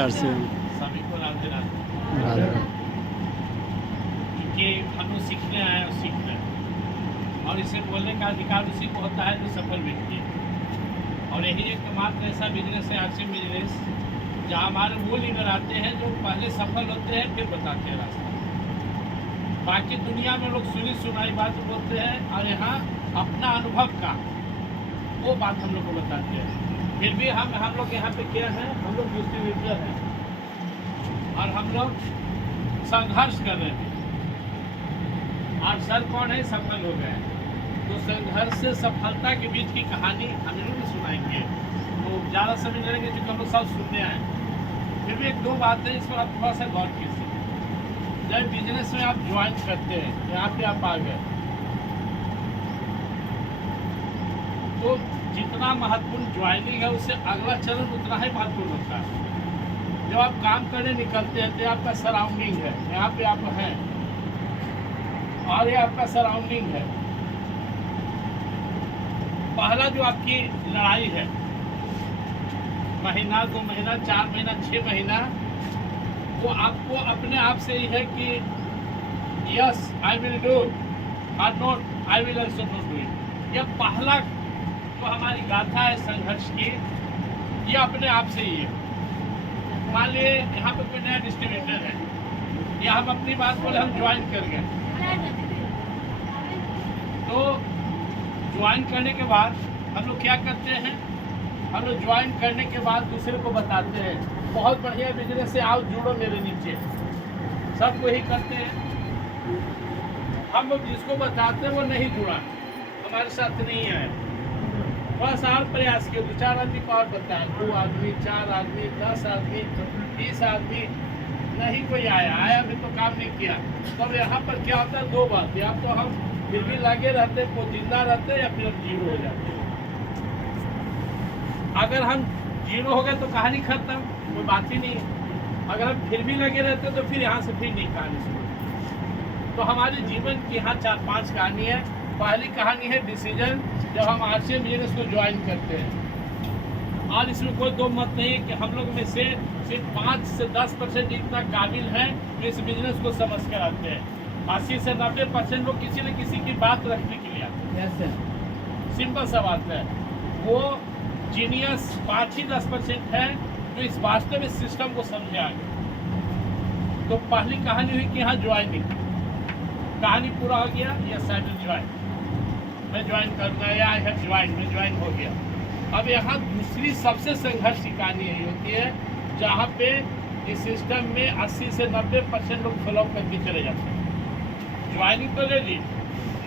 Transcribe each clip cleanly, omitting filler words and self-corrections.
से सभी को राधे राधे। राधे क्योंकि हम लोग सीखने आए और सीख रहे हैं, और इसे बोलने का अधिकार उसी को होता है जो सफल व्यक्ति है। और यही एकमात्र ऐसा बिजनेस है, आरसी बिजनेस, जहाँ हमारे वो लीडर आते हैं जो पहले सफल होते हैं फिर बताते हैं रास्ता। बाकी दुनिया में लोग सुनी सुनाई बात बोलते हैं, और यहाँ अपना अनुभव का वो बात हम लोग को बताते हैं। फिर भी हम लोग यहाँ पे क्या है, हम लोग डिस्ट्रीब्यूटर हैं और हम लोग संघर्ष कर रहे हैं। और सर कौन है, सफल हो गए। तो संघर्ष से सफलता के बीच की कहानी हम लोग सुनाएंगे, तो ज़्यादा समय लगेंगे क्योंकि हम लोग सब सुनने आए। फिर भी एक दो बातें इस पर आप थोड़ा सा गौर कीजिए। जब बिजनेस में आप ज्वाइन करते हैं, यहाँ पे आप आ गए, तो जितना महत्वपूर्ण ज्वाइनिंग है उससे अगला चरण उतना ही महत्वपूर्ण होता है। जब आप काम करने निकलते हैं तो आपका सराउंडिंग है, यहाँ पे आप हैं और ये आपका सराउंडिंग है। पहला जो आपकी लड़ाई है, महीना 2 महीना 4 महीना 6 महीना, वो आपको अपने आप से ही है कि यस आई विल डू और not I will also not do it. यह पहला तो हमारी गाथा है संघर्ष की, ये अपने आप से ही है। मान लिए यहाँ पे कोई नया डिस्ट्रीब्यूटर है, या हम अपनी बात बोले हम ज्वाइन कर गए, तो ज्वाइन करने के बाद हम लोग क्या करते हैं, हम लोग ज्वाइन करने के बाद दूसरे को बताते हैं बहुत बढ़िया बिजनेस से, आओ जुड़ो मेरे नीचे। सब वही करते हैं। हम लोग जिसको बताते हैं वो नहीं जुड़ा, हमारे साथ नहीं आया। थोड़ा सा और प्रयास किया, 2-4 आदमी को और बताया, 2 आदमी 4 आदमी 10 आदमी 20 आदमी, नहीं कोई आया भी तो काम नहीं किया। तो अब यहाँ पर क्या होता है, 2 बात, या तो हम फिर भी लगे रहते, वो जिंदा रहते, या फिर हम जीरो हो जाते। अगर हम जीरो हो गए तो कहानी खत्म, कोई बात ही नहीं है। अगर हम फिर भी लगे रहते तो फिर यहाँ से फिर नहीं कहानी शुरू। तो हमारे जीवन की यहाँ 4-5 कहानी है। पहली कहानी है डिसीजन, जब हम आरसीएम बिजनेस को ज्वाइन करते हैं। और इसमें कोई दो मत नहीं है कि हम लोग में से सिर्फ 5 से 10% इतना काबिल हैं जो इस बिजनेस को समझ कर आते हैं। 80 से 90% लोग किसी न किसी की बात रखने के लिए आते हैं। सिंपल सा बात है, वो जीनियस 5 ही 10% है जो इस वास्तविक सिस्टम को समझे आगे। तो पहली कहानी हुई कि यहाँ ज्वाइनिंग, कहानी पूरा हो गया, यस आई विल ज्वाइन, मैं ज्वाइन करूँगा, या आई हैव ज्वाइन, मैं ज्वाइन हो गया। अब यहाँ दूसरी सबसे संघर्ष की कहानी यही होती है, जहाँ पे इस सिस्टम में 80 से 90% लोग फॉलोअप करके चले जाते हैं। ज्वाइनिंग तो ले ली,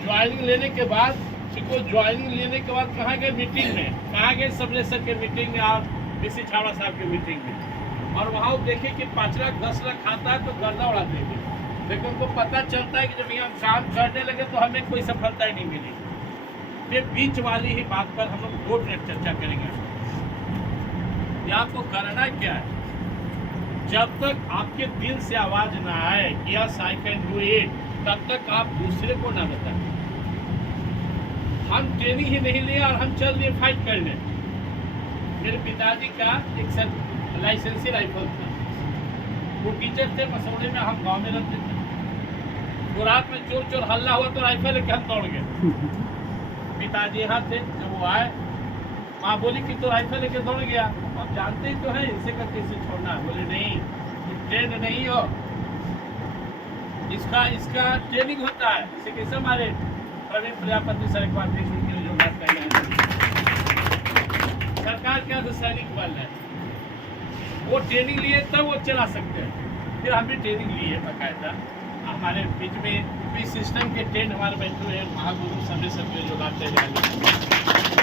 ज्वाइनिंग लेने के बाद सिर्फ ज्वाइनिंग लेने के बाद कहाँ गए, मीटिंग में, कहाँ गए, सबने सर के मीटिंग में और पीसी छावड़ा साहब के मीटिंग में, और वहाँ देखे कि 5 लाख 10 लाख खाता है तो गर्दा उड़ा देंगे। लेकिन उनको पता चलता है कि जब हम काम करने लगे तो हमें कोई सफलता ही नहीं मिली। ये बीच वाली ही बात पर हम लोग 2 मिनट चर्चा करेंगे। ये आपको करना क्या है, जब तक आपके दिल से आवाज ना आए कि yes I can do it, तब तक आप दूसरे को ना बताएं। हम ट्रेनिंग ही नहीं लिए और हम चल दिए फाइट करने। मेरे पिताजी का एक लाइसेंसी राइफल था, वो टीचर थे मसौड़े में, हम गांव में रहते थे। तो रात में चोर चोर हल्ला हुआ तो राइफल लेके हम दौड़ गए। पिताजी यहाँ थे, जब वो आए, माँ बोली कि तो राइफल लेके दौड़ गया। अब जानते ही तो हैं इसे का कैसे छोड़ना है। बोले नहीं, तुम ट्रेन नहीं हो, इसका ट्रेनिंग होता है, इसे कैसे मारे। प्रवीण प्रजापति सर एक बार देख लीजिए जो बात कर रहे हैं, सरकार क्या तो सैनिक बल है, वो ट्रेनिंग लिए तब वो चला सकते हैं। फिर हम भी ट्रेनिंग लिए बाकायदा। हमारे बीच में सिस्टम के ट्रेंड हमारे बैठे हुए हैं महागुरु समय जो बात कर रहे हैं।